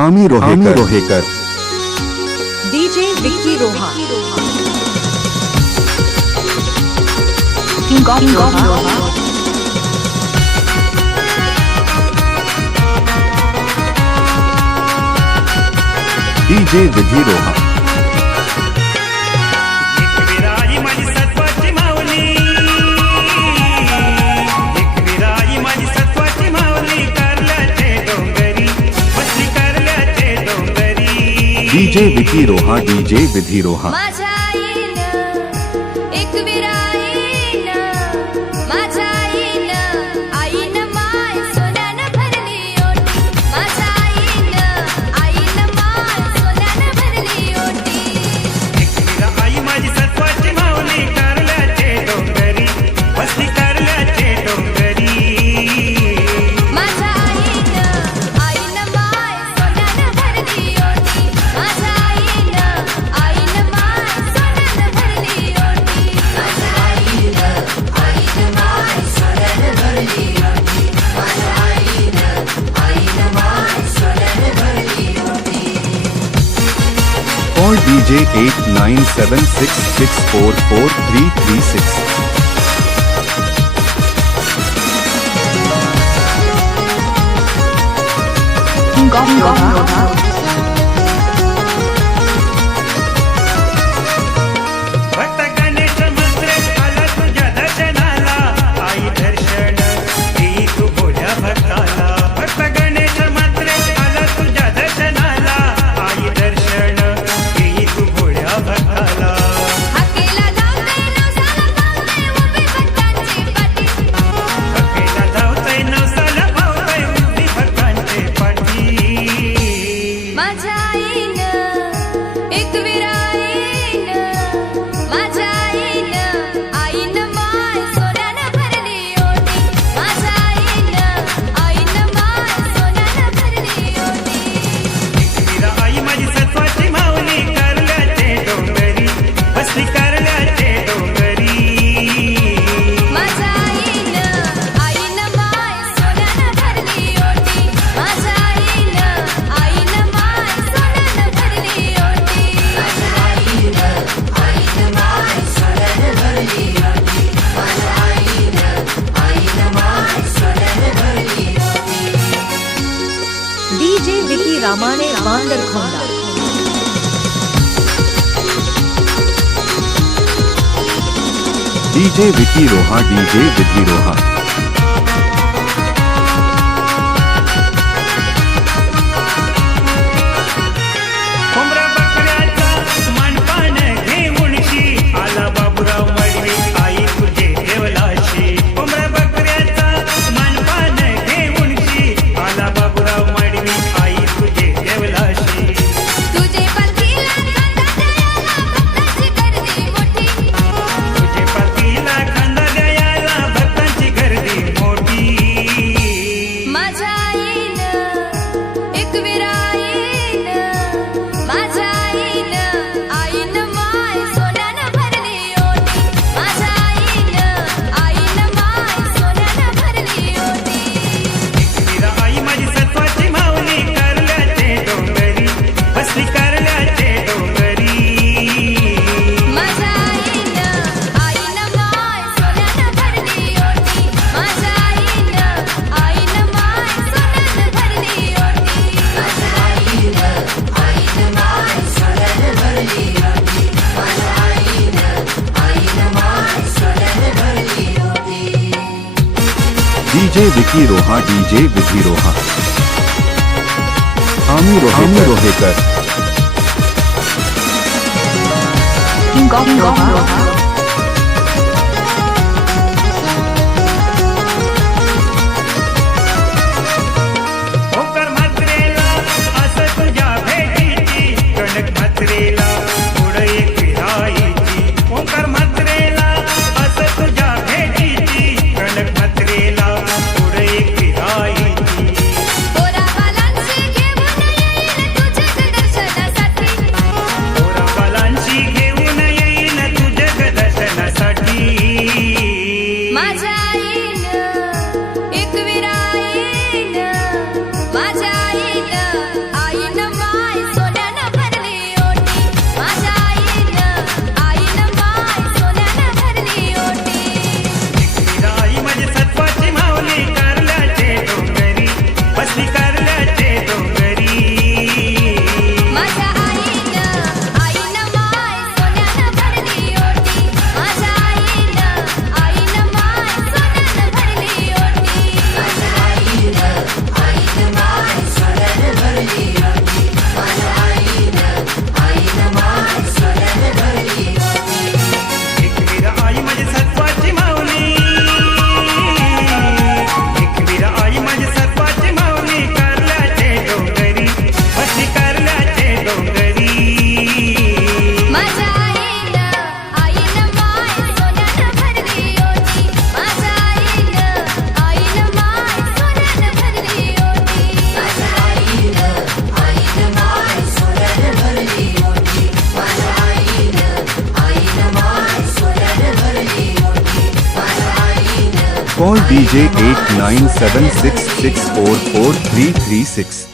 आमी Rohekar. Rohekar. DJ Vicky Roha. King of Roha. DJ Vidhi Roha. DJ Vicky Roha DJ Vidhi Roha. DJ eight nine seven six six four four three three six. Gong की रामाने बांदर खोंदा DJ Vicky Roha DJ Vicky Roha. DJ Vicky Roha DJ Vicky Roha. आमी रोहामी Rohekar. King of Roha. Call DJ 8976644336.